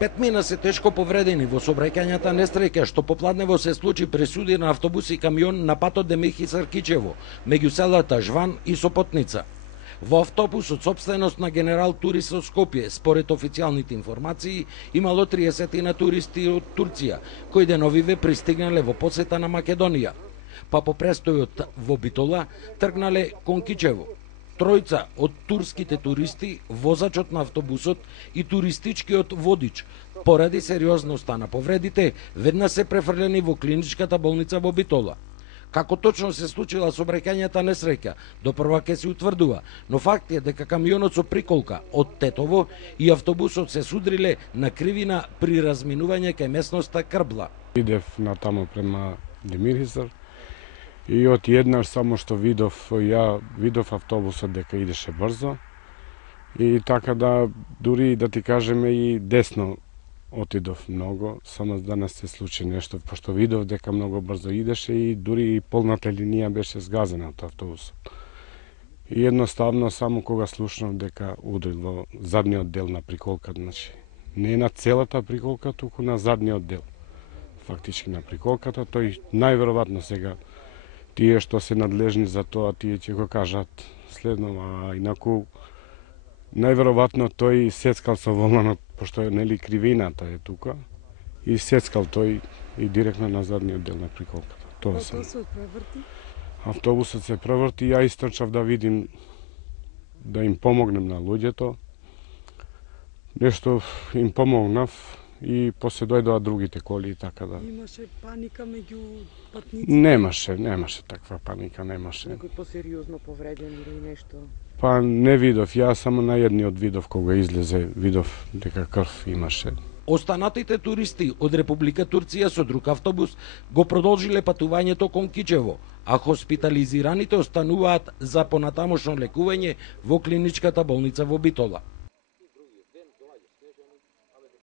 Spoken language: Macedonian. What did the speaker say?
Петмина се тешко повредени во сообраќајната несреќа што попладнево се случи пресуди на автобус и камион на патот Демихи-Саркичево, меѓу селата Жван и Сопотница. Во автобусот сопственост на Генерал Турист од Скопје, според официјалните информации, имало 30 на туристи од Турција, кои деновиве пристигнале во посета на Македонија, па по престојот во Битола тргнале кон Кичево. Тројца од турските туристи, возачот на автобусот и туристичкиот водич, поради сериозноста на повредите, веднаш се префрлени во клиничката болница во Битола. Како точно се случила сообраќајната несреќа, допрва ќе се утврдува, но факт е дека камионот со приколка од Тетово и автобусот се судриле на кривина при разминување кај местноста Крбла. Идев на тамо према Демирхисар и од еднаш само што видов автобусот дека идеше брзо и така да дури да ти кажеме и десно отидов многу, само да не се случи нешто, пошто видов дека многу брзо идеше и дури и полната линија беше сгазена од автобусот. И едноставно само кога слушнав дека удрил во задниот дел на приколката, значи не на целата приколка, туку на задниот дел. Фактички на приколката, тој најверојатно сега тие што се надлежни за тоа, тие ќе го кажат следно, а инаку најверојатно тој сецкал со волнано, пошто нели кривината е тука, и сецкал тој и директно на задниот дел на приколката. Тоа се. Автобусот се преврти, ја истрчав да видим, да им помогнем на луѓето. Нешто им помогнав и после дојдоа другите коли и така да. Имаше паника меѓу патниците? Немаше таква паника, немаше. Некој посериозно повреден или нешто? Па не видов, ја само на едниот видов кога излезе, видов дека крв имаше. Останатите туристи од Република Турција со друг автобус го продолжиле патувањето кон Кичево, а хоспитализираните остануваат за понатамошно лекување во клиничката болница во Битола.